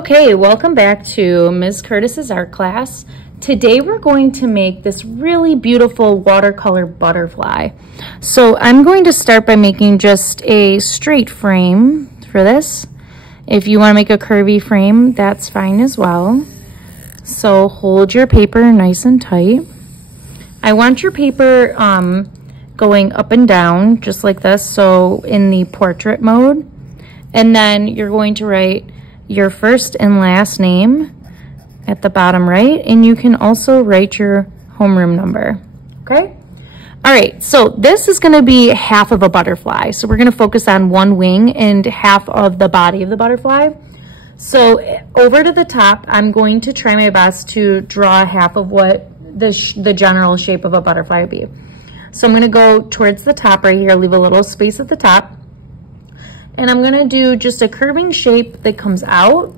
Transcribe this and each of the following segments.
Okay, welcome back to Ms. Curtis's art class. Today we're going to make this really beautiful watercolor butterfly. So I'm going to start by making just a straight frame for this. If you want to make a curvy frame, that's fine as well. So hold your paper nice and tight. I want your paper going up and down just like this, so in the portrait mode. And then you're going to write your first and last name at the bottom right, and you can also write your homeroom number, okay? All right, so this is gonna be half of a butterfly. So we're gonna focus on one wing and half of the body of the butterfly. So over to the top, I'm going to try my best to draw half of what the general shape of a butterfly would be. So I'm gonna go towards the top right here, leave a little space at the top. And I'm gonna do just a curving shape that comes out,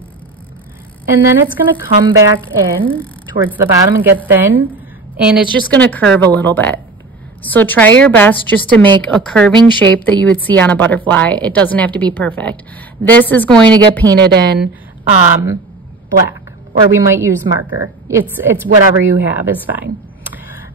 and then it's gonna come back in towards the bottom and get thin, and it's just gonna curve a little bit. So try your best just to make a curving shape that you would see on a butterfly. It doesn't have to be perfect. This is going to get painted in black, or we might use marker. It's whatever you have is fine.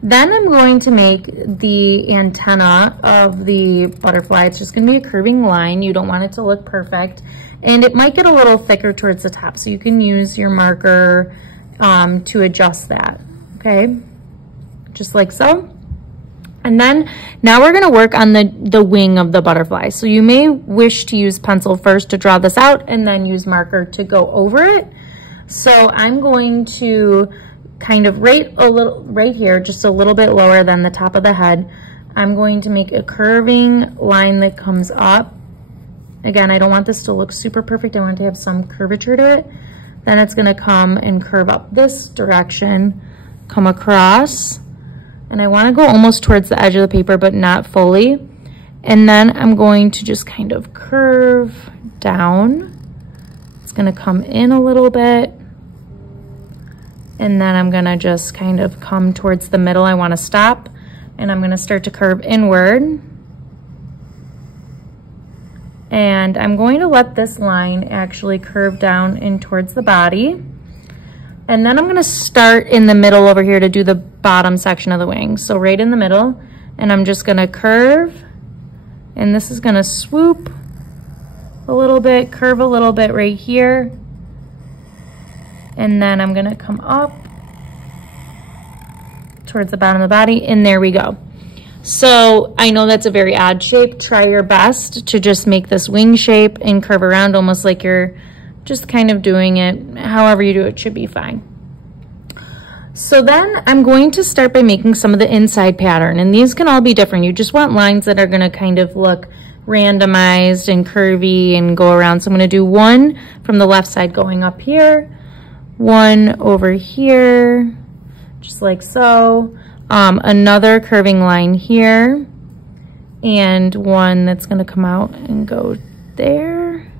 Then I'm going to make the antenna of the butterfly. It's just gonna be a curving line. You don't want it to look perfect. And it might get a little thicker towards the top, so you can use your marker to adjust that, okay? Just like so. And then now we're gonna work on the wing of the butterfly. So you may wish to use pencil first to draw this out and then use marker to go over it. So I'm going to kind of right here, just a little bit lower than the top of the head. I'm going to make a curving line that comes up. Again, I don't want this to look super perfect. I want it to have some curvature to it. Then it's gonna come and curve up this direction, come across, and I wanna go almost towards the edge of the paper, but not fully. And then I'm going to just kind of curve down. It's gonna come in a little bit. And then I'm gonna just kind of come towards the middle. I wanna stop, and I'm gonna start to curve inward. And I'm going to let this line actually curve down in towards the body. And then I'm gonna start in the middle over here to do the bottom section of the wing. So right in the middle, and I'm just gonna curve, and this is gonna swoop a little bit, curve a little bit right here. And then I'm gonna come up towards the bottom of the body, and there we go. So I know that's a very odd shape. Try your best to just make this wing shape and curve around almost like you're just kind of doing it. However you do it should be fine. So then I'm going to start by making some of the inside pattern, and these can all be different. You just want lines that are gonna kind of look randomized and curvy and go around. So I'm gonna do one from the left side going up here, one over here, just like so. Another curving line here, and one that's gonna come out and go there.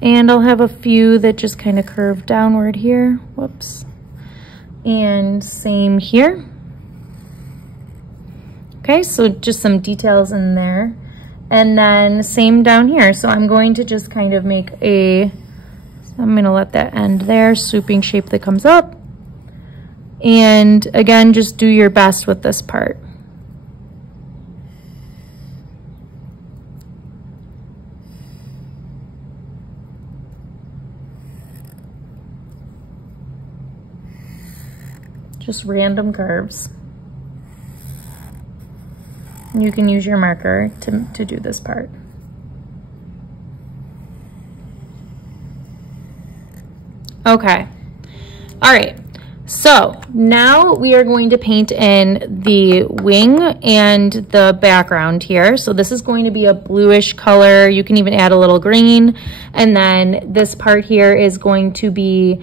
And I'll have a few that just kind of curve downward here, whoops. And same here. Okay, so just some details in there. And then same down here. So I'm going to just kind of make I'm gonna let that end there, swooping shape that comes up. And again, just do your best with this part. Just random curves. And you can use your marker to do this part. Okay, all right, so now we are going to paint in the wing and the background here. So this is going to be a bluish color. You can even add a little green. And then this part here is going to be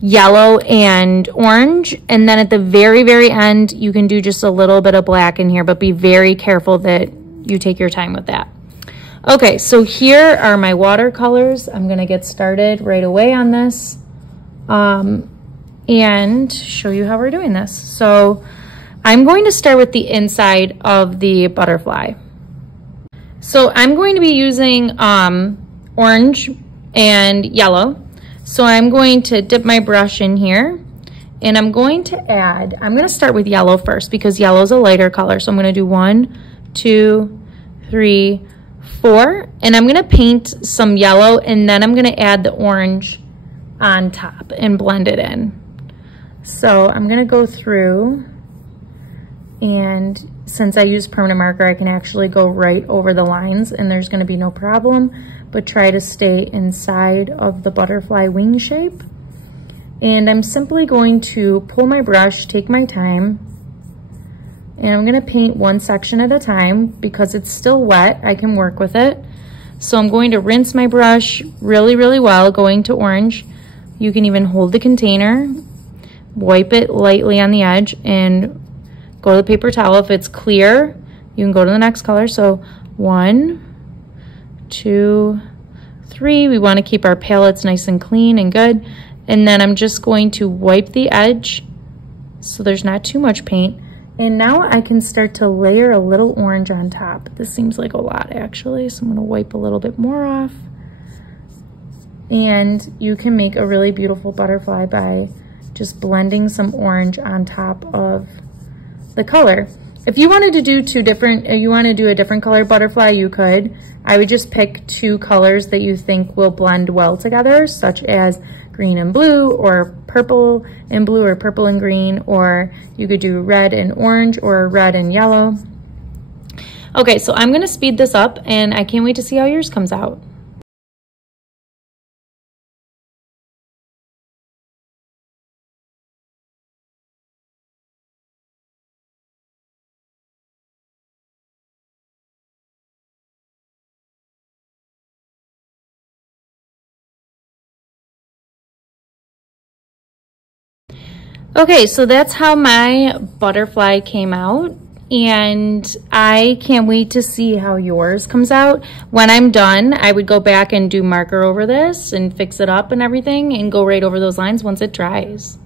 yellow and orange. And then at the very, very end, you can do just a little bit of black in here, but be very careful that you take your time with that. Okay, so here are my watercolors. I'm gonna get started right away on this and show you how we're doing this. So I'm going to start with the inside of the butterfly. So I'm going to be using orange and yellow. So I'm going to dip my brush in here, and I'm going to start with yellow first because yellow is a lighter color. So I'm going to do 1, 2, 3, 4, and I'm going to paint some yellow, and then I'm going to add the orange on top and blend it in. So I'm going to go through, and since I use permanent marker, I can actually go right over the lines and there's going to be no problem, but try to stay inside of the butterfly wing shape. And I'm simply going to pull my brush, take my time, and I'm going to paint one section at a time. Because it's still wet, I can work with it. So I'm going to rinse my brush really, really well, going to orange. You can even hold the container, wipe it lightly on the edge, and go to the paper towel. If it's clear, you can go to the next color. So 1, 2, 3. We want to keep our palettes nice and clean and good. And then I'm just going to wipe the edge so there's not too much paint. And now I can start to layer a little orange on top. This seems like a lot actually, so I'm going to wipe a little bit more off. And you can make a really beautiful butterfly by just blending some orange on top of the color. If you wanted to do a different color butterfly, you could. I would just pick 2 colors that you think will blend well together, such as green and blue, or purple and blue, or purple and green, or you could do red and orange, or red and yellow. Okay, so I'm gonna speed this up, and I can't wait to see how yours comes out. Okay, so that's how my butterfly came out, and I can't wait to see how yours comes out. When I'm done, I would go back and do marker over this and fix it up and everything and go right over those lines once it dries.